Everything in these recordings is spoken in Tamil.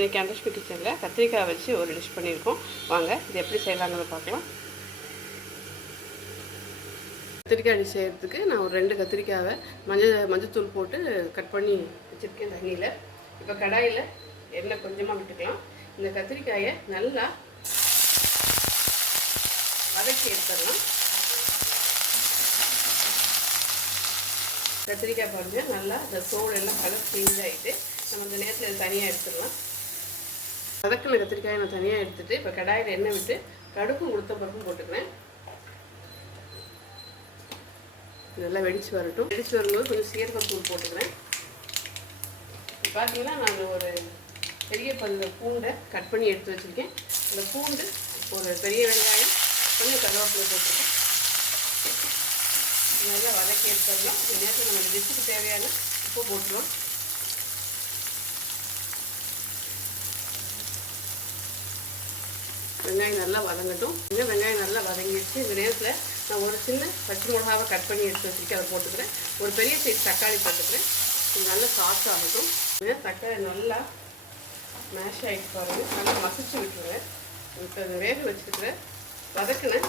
இன்றைக்கி அண்டர்ஸ்பி கிச்சனில் கத்திரிக்காய் வச்சு ஒரு டிஷ் பண்ணியிருக்கோம். வாங்க இது எப்படி செய்யலாங்கிறத பார்க்கலாம். கத்திரிக்காய் டிஷ் செய்கிறதுக்கு நான் ஒரு 2 கத்திரிக்காவை மஞ்சத்தூள் போட்டு கட் பண்ணி வச்சுருக்கேன் தண்ணியில். இப்போ கடாயில் எண்ணெய் கொஞ்சமாக விட்டுக்கலாம். இந்த கத்திரிக்காயை நல்லா வதக்கி எடுத்துடலாம். கத்திரிக்காய் பாருங்கள், நல்லா இந்த தோலெல்லாம் கலர் சேஞ்ச் ஆகிட்டு நம்ம இந்த நேரத்தில் தனியாக எடுத்துடலாம். வதக்கின கத்திரிக்காயை நான் தனியாக எடுத்துகிட்டு இப்போ கடாயில் எண்ணெய் விட்டு கடுக்கும் உளுத்தம் பருப்பும் போட்டுக்கிறேன். இதெல்லாம் வெடித்து வரட்டும். வெடித்து வரும்போது கொஞ்சம் சீரகத்தூள் போட்டுக்கிறேன். பார்த்தீங்கன்னா நான் ஒரு பெரிய பல்லு பூண்டை கட் பண்ணி எடுத்து வச்சுருக்கேன். அந்த பூண்டு ஒரு பெரிய வெங்காயம் கொஞ்சம் கருவேப்பிலை போட்டுருக்கேன். நல்லா வதக்கி எடுத்துடலாம். இந்த நேரத்தில் நம்ம டிஷ்ஷுக்கு தேவையான உப்பு போட்டுருவோம். வெங்காயம் நல்லா வதங்கட்டும். வெங்காயம் நல்லா வதங்கிடுச்சு. இந்த நேரத்தில் நான் ஒரு சின்ன பச்சை மிளகாவை கட் பண்ணி எடுத்து வச்சுருக்கேன், அதை போட்டுக்கிறேன். ஒரு பெரிய சைஸ் தக்காளி போட்டுக்கிறேன். இது நல்லா சாஃப்ட் ஆகட்டும். தக்காளி நல்லா மேஷ் ஆகிட்டு பாருங்கள், நல்லா மசிச்சு விட்டுருவேன். இப்போ அதை வேக வச்சுருக்கிறேன் வதக்கின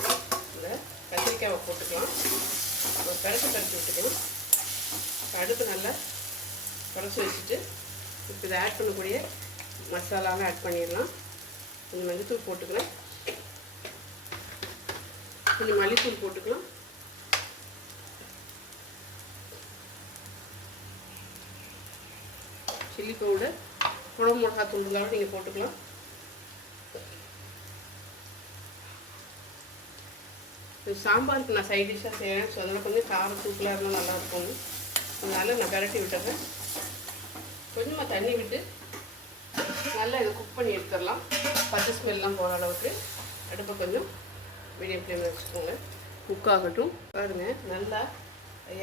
இந்த கத்திரிக்காயை போட்டுக்கலாம். ஒரு பரட்டி விட்டுக்கலாம். அடுப்பு நல்லா குறைச்சி வச்சுட்டு இப்போ இதை ஆட் பண்ணக்கூடிய மசாலாவும் ஆட் பண்ணிடலாம். கொஞ்சம் மஞ்சத்தூள் போட்டுக்கலாம், கொஞ்சம் மல்லித்தூள் போட்டுக்கலாம், சில்லி பவுடர், குழம்பு மிளகாத்தூள் இருந்தாலும் நீங்கள் போட்டுக்கலாம். சாம்பாருக்கு நான் சைட் டிஷ்ஷாக செய்கிறேன். ஸோ அதனால் கொஞ்சம் காரம் தூக்கலாக இருந்தால் நல்லாயிருக்கும். அதனால் நான் பரட்டி விட்டுறேன். கொஞ்சமாக தண்ணி விட்டு நல்லா இதை குக் பண்ணி எடுத்துடலாம். பச்சை ஸ்மெல்லாம் போகிற அளவுக்கு அடுப்பை கொஞ்சம் மீடியம் ஃப்ளேமில் வச்சுக்கோங்க. குக் ஆகட்டும். பாருங்கள், நல்லா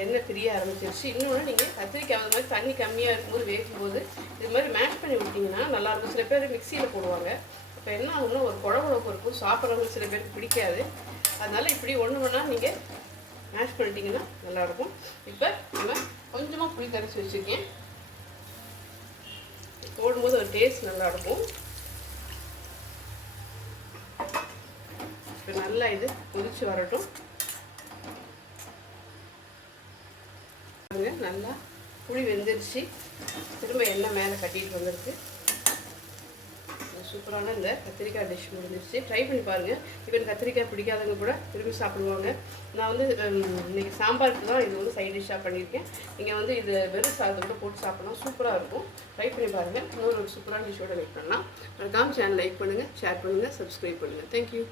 எண்ணெய் பிரிய ஆரம்பிச்சிருச்சு. இன்னொன்று நீங்கள் கத்திரிக்காய் அது மாதிரி தண்ணி கம்மியாக இருக்கும்போது வேகும்போது இது மாதிரி மேஷ் பண்ணி விட்டிங்கன்னா நல்லாயிருக்கும். சில பேர் மிக்சியில் போடுவாங்க. இப்போ என்ன ஆகும்னா ஒரு குழம்புழப்பு இருக்கும், சாப்பிட்றவங்க சில பேருக்கு பிடிக்காது. அதனால் இப்படி ஒன்று நீங்கள் மேஷ் பண்ணிட்டீங்கன்னா நல்லாயிருக்கும். இப்போ நம்ம கொஞ்சமாக புளி கரைச்சி வச்சுருக்கேன். போடும்போது ஒரு டேஸ்ட் நல்லாயிருக்கும். இப்போ நல்லா இது கொதிச்சு வரட்டும். நல்லா புளி வெந்துருச்சு. திரும்ப எண்ணெய் மேலே கட்டிட்டு வந்திருக்கு. சூப்பரான இந்த கத்திரிக்காய் டிஷ் முடிஞ்சிருச்சு. ட்ரை பண்ணி பாருங்கள். இப்போ கத்திரிக்காய் பிடிக்காதவங்க கூட விரும்பி சாப்பிடுவாங்க. நான் வந்து இன்றைக்கி சாம்பாருக்கு தான் இது வந்து சைட் டிஷ்ஷாக பண்ணியிருக்கேன். நீங்கள் வந்து இது வெறும் சாதத்தை கூட போட்டு சாப்பிடலாம், சூப்பராக இருக்கும். ட்ரை பண்ணி பாருங்கள். இன்னொரு சூப்பரான டிஷ்ஷோட வெயிட் பண்ணலாம். மறக்காம சேனல் லைக் பண்ணுங்கள், ஷேர் பண்ணுங்கள், சப்ஸ்கிரைப் பண்ணுங்கள். தேங்க்யூ.